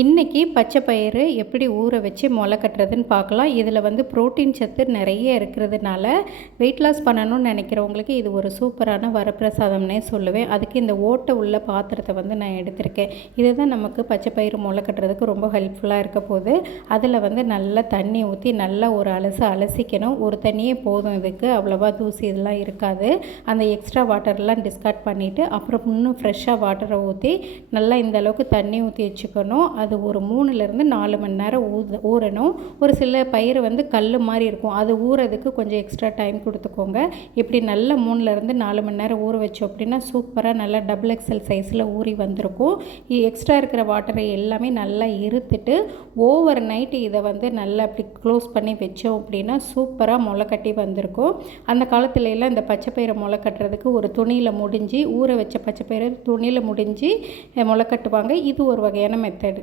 இன்றைக்கி பச்சை பயிறு எப்படி ஊற வச்சு முளை கட்டுறதுன்னு பார்க்கலாம். இதில் வந்து புரோட்டீன் சத்து நிறைய இருக்கிறதுனால வெயிட் லாஸ் பண்ணணும்னு நினைக்கிறவங்களுக்கு இது ஒரு சூப்பரான வரப்பிரசாதம்னே சொல்லுவேன். அதுக்கு இந்த ஓட்டை உள்ள பாத்திரத்தை வந்து நான் எடுத்திருக்கேன். இதுதான் நமக்கு பச்சை பயிறு முளை கட்டுறதுக்கு ரொம்ப ஹெல்ப்ஃபுல்லாக இருக்க போகுது. அதில் வந்து நல்லா தண்ணி ஊற்றி நல்லா ஒரு அலசிக்கணும். ஒரு தண்ணியே போதும், இதுக்கு அவ்வளோவா தூசி இதெல்லாம் இருக்காது. அந்த எக்ஸ்ட்ரா வாட்டர்லாம் டிஸ்கார்ட் பண்ணிவிட்டு அப்புறம் இன்னும் ஃப்ரெஷ்ஷாக வாட்டரை ஊற்றி நல்லா இந்த அளவுக்கு தண்ணி ஊற்றி வச்சுக்கணும். அது ஒரு 3லேருந்து 4 மணி நேரம் ஊறணும். ஒரு சில பயிறு வந்து கல் மாதிரி இருக்கும், அது ஊறதுக்கு கொஞ்சம் எக்ஸ்ட்ரா டைம் கொடுத்துக்கோங்க. இப்படி நல்லா 3லேருந்து 4 மணி நேரம் ஊற வச்சோம் அப்படின்னா சூப்பராக நல்லா டபுள் எக்ஸல் சைஸில் ஊறி வந்திருக்கும். எக்ஸ்ட்ரா இருக்கிற வாட்டரை எல்லாமே நல்லா இருத்துட்டு ஓவர் நைட்டு இதை வந்து நல்லா அப்படி க்ளோஸ் பண்ணி வச்சோம் அப்படின்னா சூப்பராக முளை கட்டி வந்திருக்கும். அந்த காலத்துல எல்லாம் இந்த பச்சை பயிரை முளை கட்டுறதுக்கு ஒரு துணியில் முடிஞ்சு ஊற வச்ச பச்சை பயிரை துணியில் முடிஞ்சு முளை கட்டுவாங்க. இது ஒரு வகையான மெத்தடு.